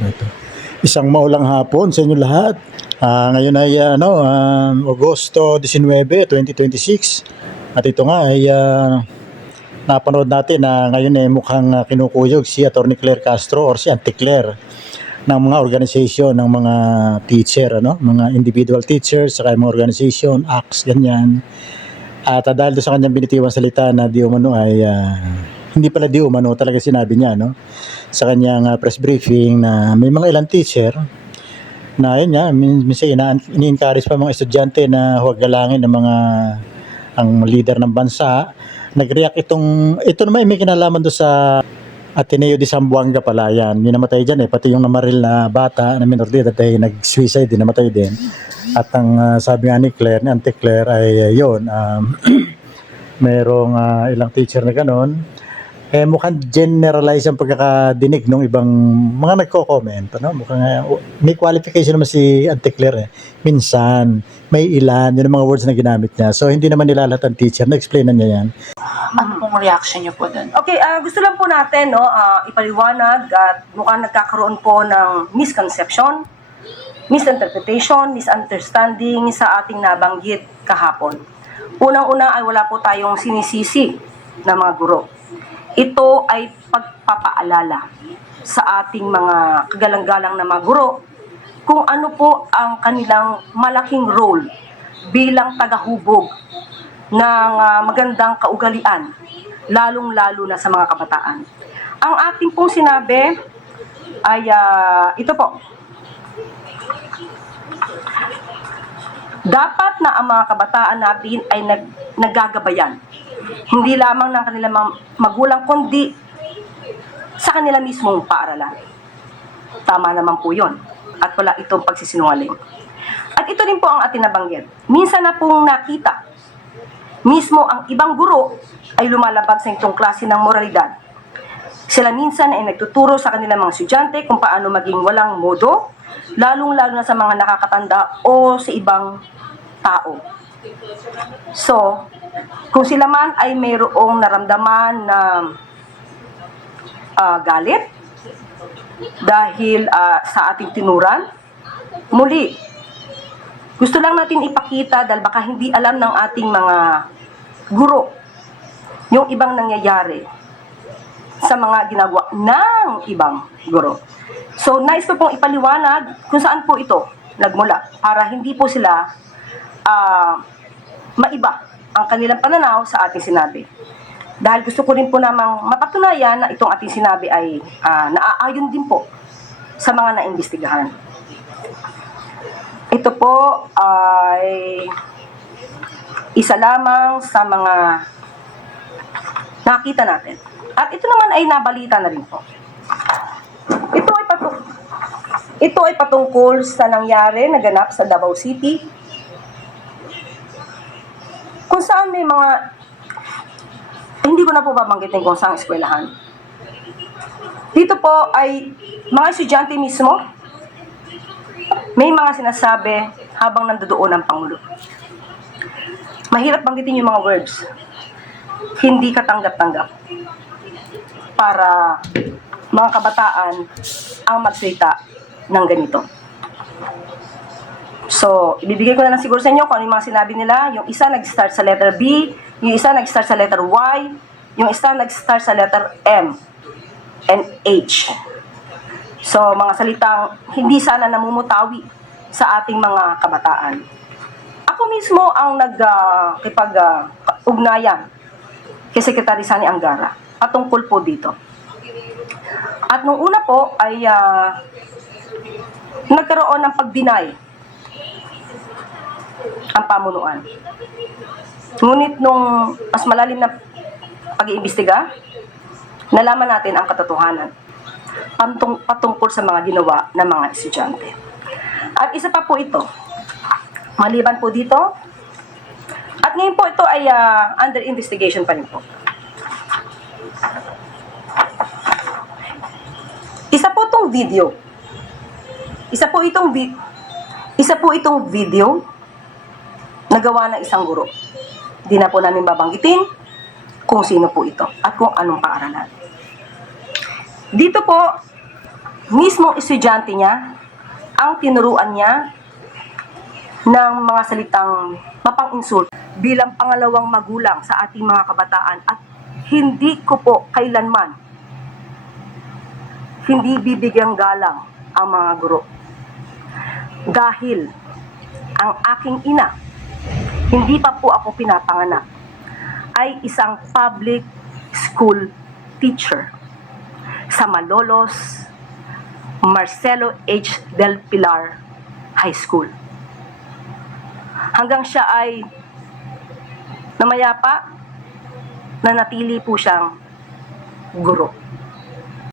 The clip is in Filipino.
Ito. Isang maulang hapon sa inyo lahat. Ngayon ay Agosto 19, 2026. At ito nga ay napanood natin na ngayon ay mukhang kinukuyog si Atty. Claire Castro or si Auntie Claire ng mga organisasyon ng mga teacher, mga individual teachers, saka mga organisasyon, ACTS, ganyan. At dahil doon sa kanyang binitiwang salita na di umano ay hindi pala di umano, talaga sinabi niya sa kanyang press briefing na may mga ilang teacher na yun nga, minsan ini-encourage pa mga estudyante na huwag galangin ng mga ang leader ng bansa. Nag-react ito naman may kinalaman doon sa Ateneo de Zamboanga pala yan. May namatay dyan pati yung namaril na bata na minor de edad ay nag-suicide din, namatay din. At ang sabi nga ni Auntie Claire ay yun, merong ilang teacher na ganon. Mukhang generalize ang pagkakadinig ng ibang mga nagko-comment. Mukhang may qualification naman si Auntie Claire. Minsan, may ilan, yun ang mga words na ginamit niya. So, hindi naman nila lahat ang teacher. Na-explainan niya yan. Ano pong reaction niyo po dun? Okay, gusto lang po natin ipaliwanag at mukhang nagkakaroon po ng misconception, misinterpretation, misunderstanding sa ating nabanggit kahapon. Unang-una ay wala po tayong sinisisi na mga guro. Ito ay pagpapaalala sa ating mga kagalang-galang na mga guro kung ano po ang kanilang malaking role bilang tagahubog ng magandang kaugalian, lalong-lalo na sa mga kabataan. Ang ating pong sinabi ay ito po. Dapat na ang mga kabataan natin ay naggagabayan. Hindi lamang ng kanilang magulang, kundi sa kanila mismong paaralan. Tama naman po yun. At wala itong pagsisinungaling. At ito rin po ang ating nabanggit. Minsan na pong nakita, mismo ang ibang guro ay lumalabag sa itong klase ng moralidad. Sila minsan ay nagtuturo sa kanilang mga estudyante kung paano maging walang modo, lalong-lalo na sa mga nakakatanda o sa ibang tao. So, kung sila man ay mayroong naramdaman na galit dahil sa ating tinuran, muli, gusto lang natin ipakita dahil baka hindi alam ng ating mga guro yung ibang nangyayari sa mga ginagawa ng ibang guro. So, nice ko pong ipaliwanag kung saan po ito nagmula para hindi po sila maiba ang kanilang pananaw sa ating sinabi. Dahil gusto ko rin po namang mapatunayan na itong ating sinabi ay naaayon din po sa mga naimbestigahan. Ito po ay isa lamang sa mga nakita natin. At ito naman ay nabalita na rin po. Ito ay patungkol sa nangyari, naganap sa Davao City, kung saan may mga, hindi ko na po babanggitin kung saan eskwelahan. Dito po ay mga estudyante mismo, may mga sinasabi habang nandoon ang Pangulo. Mahirap banggitin yung mga words. Hindi katanggap-tanggap para mga kabataan ang magsalita ng ganito. So, ibibigay ko na lang siguro sa inyo kung ano yung mga sinabi nila. Yung isa nag-start sa letter B, yung isa nag-start sa letter Y, yung isa nag-start sa letter M and H. So, mga salitang hindi sana namumutawi sa ating mga kabataan. Ako mismo ang nagkipag-ugnayan kay Secretary Sani Angara patungkol po dito. At nung una po ay nagkaroon ng pag-deny ang pamunuan. Ngunit nung mas malalim na pag-iimbestiga, nalaman natin ang katotohanan patungkol sa mga ginawa ng mga estudyante. At isa pa po ito, maliban po dito, at ngayon po ito ay under investigation pa rin po. Isa po itong video. Isa po itong video na gawa ng isang guro. Di na po namin babanggitin kung sino po ito at kung anong paaralan. Dito po, mismong estudyante niya ang tinuruan niya ng mga salitang mapang-insult bilang pangalawang magulang sa ating mga kabataan, at hindi ko po kailanman hindi bibigyang galang ang mga guro. Dahil ang aking ina, hindi pa po ako pinapanganak, ay isang public school teacher sa Malolos Marcelo H. Del Pilar High School. Hanggang siya ay namayapa, nanatili po siyang guro.